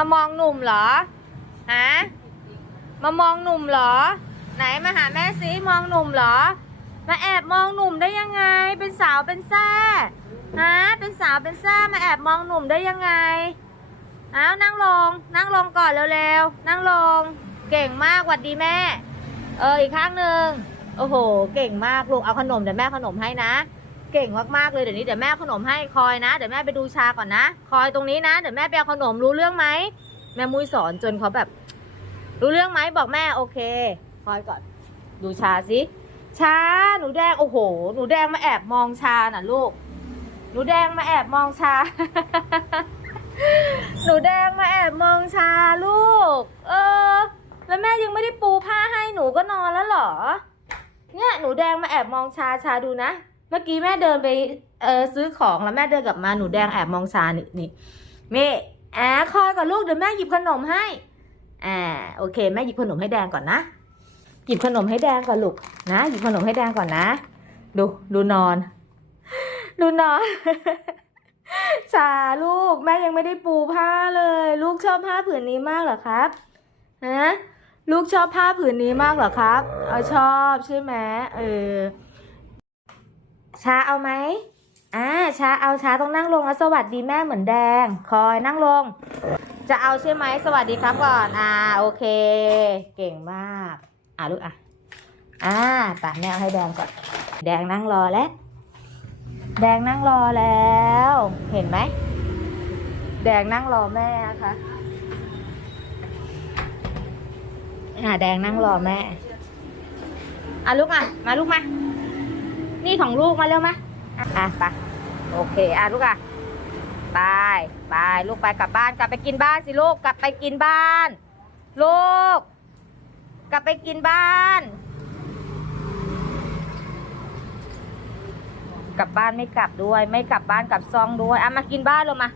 ามองหนุ่มเหรอฮะมามองหนุ่มเหรอ ไหนมาหาแม่ซิมองหนุ่มเหรอ มาแอบมองหนุ่มได้ยังไง เป็นสาวเป็นแซ่ฮะเป็นสาวเป็นแซ่มาแอบมองหนุ่มได้ยังไงอ้าวนั่งลง นั่งลงก่อนเร็วๆนั่งลง เก่งมากหวัดดีแม่ เอออีกข้างหนึ่งโอ้โห เก่งมากลูกเอาขนมเดี๋ยวแม่ขนมให้นะ เก่งมากๆเลยเดี๋ยวนี้เดี๋ยวแม่ขนมให้คอยนะเดี๋ยวแม่ไปดูชาก่อนนะคอยตรงนี้นะเดี๋ยวแม่ไปเอาขนมรู้เรื่องไหมแม่มุ้ยสอนจนเขาแบบ รู้เรื่องไหมบอกแม่โอเค คอยก่อน ดูชาสิชาหนูแดงโอ้โห หนูแดงมาแอบมองชาน่ะลูก หนูแดงมาแอบมองชา หนูแดงมาแอบมองชาลูก เออ แล้วแม่ยังไม่ได้ปูผ้าให้หนูก็นอนแล้วเหรอ เนี่ยหนูแดงมาแอบมองชาชาดูนะ เมื่อกี้แม่เดินไปเออซื้อของแล้วแม่เดินกลับมาหนูแดงแอบมองชานี่นี่เม่แอะคอยก่อนลูกเดี๋ยวแม่หยิบขนมให้อ่าโอเค แม่หยิบขนมให้แดงก่อนนะ หยิบขนมให้แดงก่อนลูกนะหยิบขนมให้แดงก่อนนะ ดูดูนอน ดูนอนชาลูกแม่ยังไม่ได้ปูผ้าเลย ลูกชอบผ้าผืนนี้มากเหรอครับฮะลูกชอบผ้าผืนนี้มากเหรอครับ เอาชอบใช่ไหมเออ ชาเอาไหมอ่าชาเอาชาต้องนั่งลงแล้วสวัสดีแม่เหมือนแดง คอยนั่งลง จะเอาใช่ไหมสวัสดีครับก่อนอ่าโอเค เก่งมาก อ่าลูกอะอ่าตาแม่เอาให้แดงก่อน แดงนั่งรอแล้วแดงนั่งรอแล้ว เห็นไหมแดงนั่งรอแม่นะคะอ่าแดงนั่งรอแม่อะลูกอะมาลูกมา นี่ของลูกมาเร็วมะอะไปโอเค อะลูกอะไปไปลูกไปกลับบ้านกลับไปกินบ้านสิลูกกลับไปกินบ้าน ลูก กลับไปกินบ้าน กลับบ้านไม่กลับด้วย ไม่กลับบ้านกลับซองด้วยอะมากินบ้านเรามา